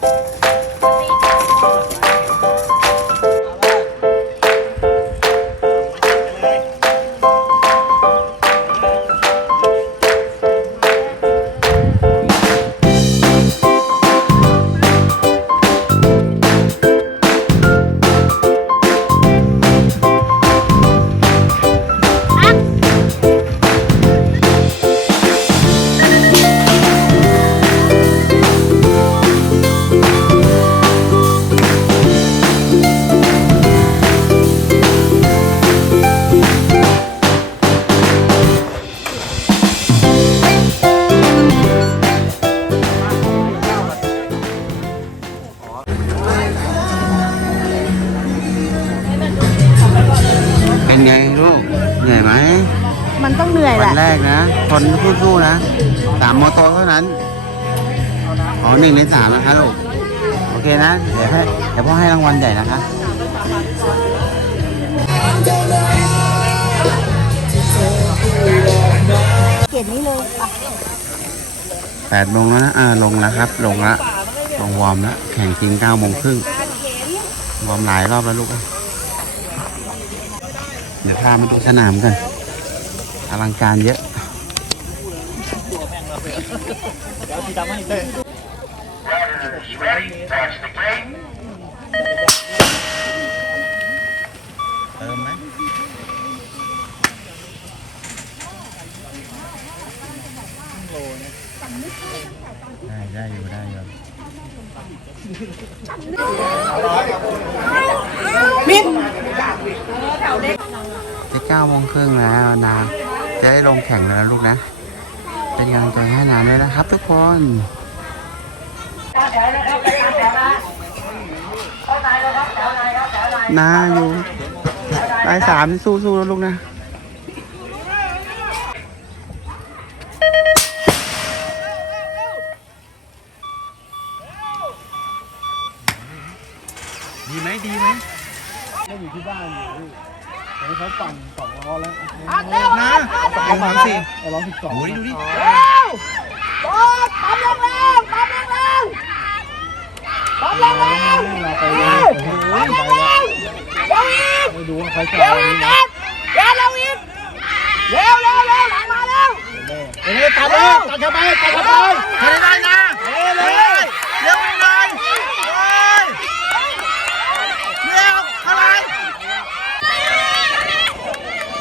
เมันต้องเหนื่อยแหวัละแรกนะ คนสู้ๆนะสามโมโตเท่านั้นขอหนึ่งในสามนะคะลูก โอเคนะ เดี๋ยวให้เดี๋ยวพ่อให้รางวัลใหญ่นะคะเกียรตินี้เลยอะแปดโมงแล้วนะ อ่า ลงแล้วครับ ลงละลงวอร์มแล้วแข่งจริงเก้าโมงครึ่ง วอร์มหลายรอบแล้วลูกเดี๋ยวพามาดูสนามกัน อลังการเยอะเติมไหมได้ได้อยู่ได้อยู่จะเก้าโมงครึ่งแล้วนา จะได้ลงแข่งแล้วนะลูกนะ เป็นกำลังใจให้นาด้วยนะครับ ทุกคนนาอยู่ลายสามนี่สู้ๆแล้วลูกนะดีไหมดีไหมก็อยู่ที่บ้านอยู่พี่แต่ให้เขาปั่นสองล้อแล้ว นะสองสามสี่เอาล้อสิบสองโอ้ยดูดิเราไปเลยไปแล้วไปดูว่าเขาจะเอานี่นะเร็วเร็วอีกเร็วเร็วเร็วหลังมาเร็วเอ้ยตัดเลยตัดเข้าไปตัดเข้าไปทำได้นะเฮ้ยเลยเร็วไปเลยเฮ้ยเร็วอะไร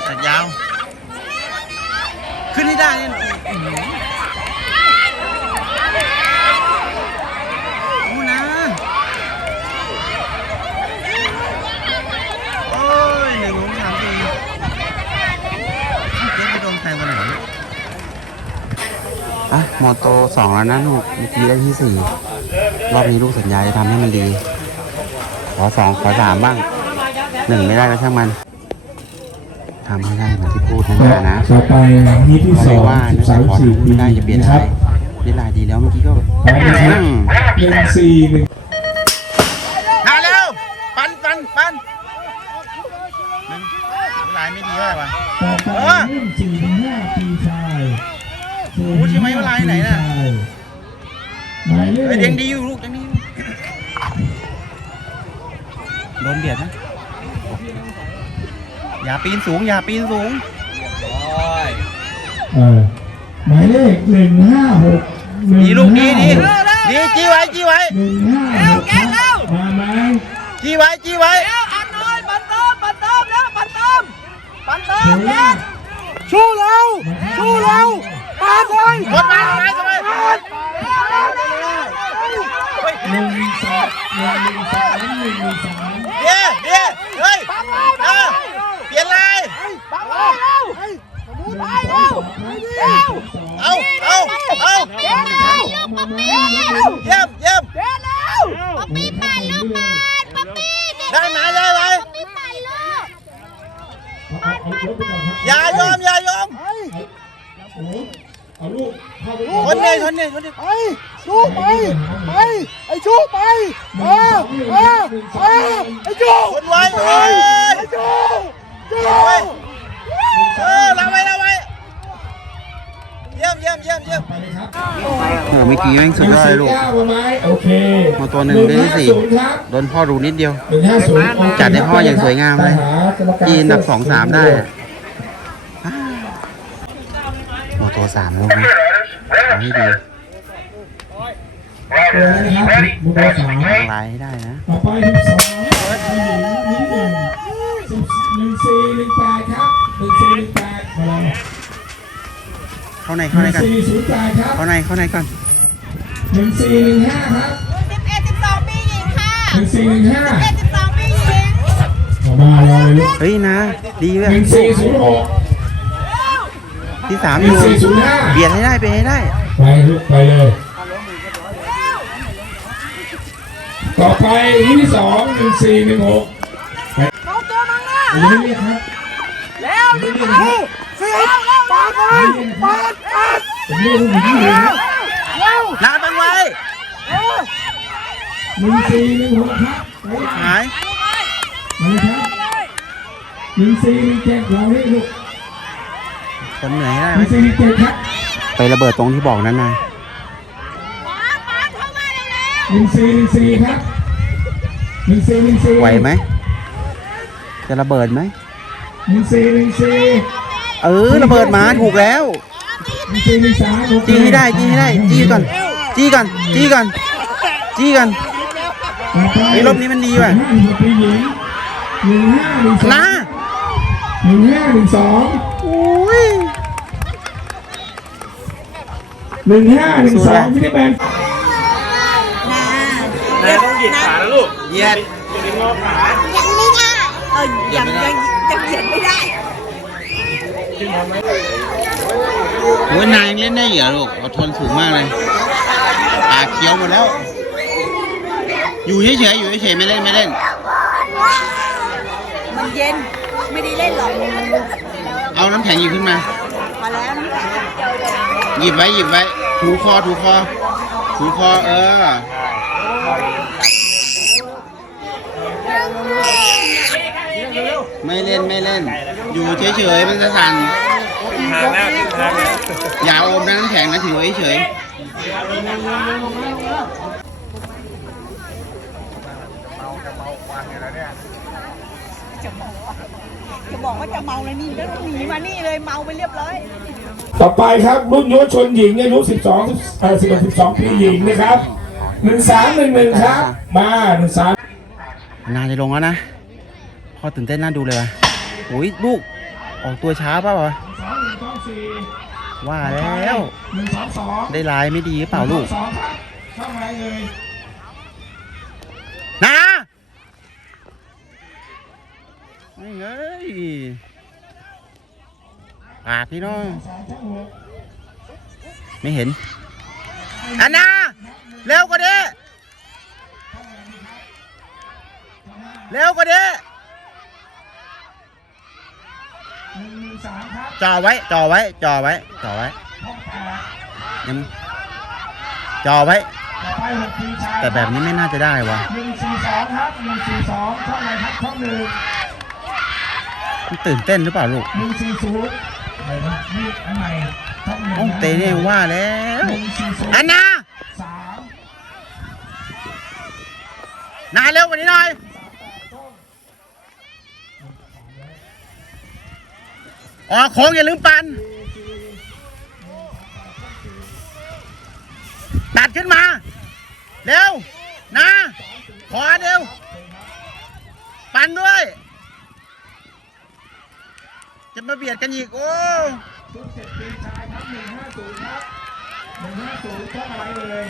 ตัดยาว ขึ้นให้ได้เนี่ยอื้อหือเอานะโอ้ยหนึ่งสองสามสี่เอ๊ะไปโดนแทงตรงไหนวะเนี่ย อะมอโตสองแล้วนะลูกเมื่อกี้ได้ที่สี่รอบนี้ลูกสัญญาจะทำให้มันดี ขอสองขอสามบ้างหนึ่งไม่ได้ก็ช่างมันทำให้ได้เหมือนที่พูดนะนะต่อไปฮีทที่สไม่องว่าสินะบสามขอสี่ทำปีไม่ได้จะเปลี่ยนนะอะคไรรับเล่นลายดีแล้วเมื่อกี้ก็พร้อมนะครับอืมหนึ่งสี่หนึ่งนาเร็วปันปันปันหนึ่งลายไม่ดีเท่าไหร่วะต่อไปเออรุ่นสี่ถึงห้าปีชาย โอ้โหใช่ไหมว่าลายไหนน่ะหมายเลเอ้ยขยังดีอยู่ลูกยังดีอยู่โดนเบียดนะ อย่าปีนสูง อย่าปีนสูงเออหมายเลขหนึ่งห้าหกหนึ่งดีลูกดีดีห้าหกดีจีไว้จีไว้หนึ่งห้าหกครับมาไหมจีไว้จีไว้อันน้อยปันเติมปันเติมแล้วปันเติมปันเติมเฮ้ยแล้วชูเร็วชูเร็วปา เลยกดมาทำไมทำไมหนึ่งสองหนึ่งหนึ่งสามหนึ่งหนึ่งสามเดี๋ยวเดี๋ยวเฮ้ยเออเปลี่ยนลายเอาเอาเอาเยี่ยมเยี่ยมป๊อปปี้ปั่นลูกปั่นป๊อปปี้ได้ไหมได้ไหมเอาเอาเอารถไปก่อนครับอย่ายอมอย่ายอม ลูกเข้าไปคนหนึ่งคนหนึ่งคนหนึ่งไปชูไปไปไอ้ชูไปเออเออเออไอ้ชูคนไว้เฮ้ยไอ้ชูชูเออเราไว้เราไว้เยี่ยมเยี่ยมเยี่ยมเยี่ยมไปเลยครับโอ้โหเมื่อกี้แม่งสุดยอดเลยลูกเก้าประมาณโอเคมาตัวหนึ่งได้ที่สี่ศูนย์ครับโดนพ่อดูนิดเดียวหนึ่งห้าศูนย์จัดให้พ่ออย่างสวยงามเลยจีนอันดับสองสามได้อะโอ้ ตัวสามลูกนะเอาให้ดีเออนะครับบุกไปสามลายให้ได้นะต่อไปสิบสองผู้หญิงนิดหนึ่งสิบหนึ่งสี่หนึ่งแปดครับหนึ่งสี่หนึ่งแปดมาลองเข้าในหเข้าในนึ่งกันสี่ศูนย์แปดครับเข้าในเข้าในก่อนหนึ่งสี่หนึ่งห้าครับสิบเอ็ดสิบสองปีหญิงค่ะหนึ่งสี่หนึ่งห้าเอ็ดสิบสองปีหญิงต่อมาลองเลยลูกเฮ้ยนะ ดีเว้ยหนึ่งสี่ศูนย์หก ที่สามหอนึ่งยู่สี่ศูนย์ห้าเบียดให้ได้เบียดให้ได้ไปลูกไปเลยต่อไปที่สองหนึ่งสี่หนึ่งหกน้องตัวมังหน้ายังไม่เรียกครับแล้วดิไม่เรียกครับสิบปาดเลยปาดปาดผมเรียกลูกหญิงเลยครับนาบังไว้หนึ่งสี่หนึ่งหกครับไปหายมาเลยครับหนึ่งสี่หนึ่งเจ็ดเราให้ลูก คนเหนื่อยให้ได้หไหมนึ่งสี่หนึ่งเจ็ดครับไประเบิดตรงที่บอกนั้นนายปาดปาดเข้ามาเร็วหนึ่งสี่หนึ่งสี่ครับหนึ่งสี่หนึ่งสี่ไหวไหมจะระเบิดไหมหนึ่งสี่หนึ่งสี่เออระเบิดมาถูกแล้วหนึ่งสี่หนึ่งสามโอเคจี้ให้ได้จี้ให้ได้จี้ก่อนจี้ก่อนจี้ก่อนจี้ก่อนต่อไปไอ้รอบนี้มันดีว่ะห้าหนึ่งหกปีหญิงหนึ่งห้าหนึ่งสองนะหนึ่งห้าหนึ่งสอง หนึ่งห้าหนึ่งสองฟิลิปปินส์นายต้องเหยียดขาแล้วลูกเหยียดยังไม่ได้เออยังยังยังเหยียดไม่ได้โอ้ยนายยังเล่นได้เหรอลูกอดทนสูงมากเลยปากเขียวหมดแล้ว อยู่เฉยๆอยู่เฉยๆไม่เล่นไม่เล่น มันเย็นไม่ได้เล่นหรอกเอาน้ำแข็งหยิบขึ้นมา มาแล้วน้ำแข็งหยิบไว้หยิบไว้ ถูคอถูคอถูคอเออไม่เล่นไม่เล่น อยู่เฉยๆมันจะสั่นอย่าอมนะน้ำแข็งนะถือไว้เฉยจะบอกว่าจะเมาเลยนี่ก็หนีมานี่เลยเมาไปเรียบร้อย ต่อไปครับรุ่นยุวชนหญิงอายุ 12เอ่อ11 12 ปีหญิงนะครับ 1311 ครับ มา 13นาจะลงแล้วนะ พอตื่นเต้นน่าดูเลยว่ะโอ้ยลูก ออกตัวช้าเปล่าวะ2124ว่าแล้ว 122 ได้ลายไม่ดีหรือเปล่าลูก 2ครับช่องอะไรเอ่ย นะไม่เอ้ย ปากพี่น้อง2ช่องหกไม่เห็น อันนาเร็วกว่านี้เร็วกว่านี้113ครับจ่อไว้จ่อไว้จ่อไว้จ่อไว้ช่องแปดยังจ่อไว้ต่อไป6ปีชายแต่แบบนี้ไม่น่าจะได้วะ142ครับ142ช่องอะไรครับช่องหนึ่งมันตื่นเต้นหรือเปล่าลูกหนึ่งสี่ศูนย์ อะไรนะนี่อันใหม่ท็อปหนึ่งโอ้เตเนี่ยว่าแล้วหนึ่งสี่ศูนย์อันนาสนาเร็วกว่านี้หน่อยอ๋อโค้งอย่าลืมปันตัดขึ้นมา เร็ว นะ ขอเร็ว ปันด้วย จะมาเบียดกันอีกโอ้ชุดเจ็ดปีชายครับหนึ่งห้าศูนย์ครับหนึ่งห้าศูนย์ช่องอะไรเลย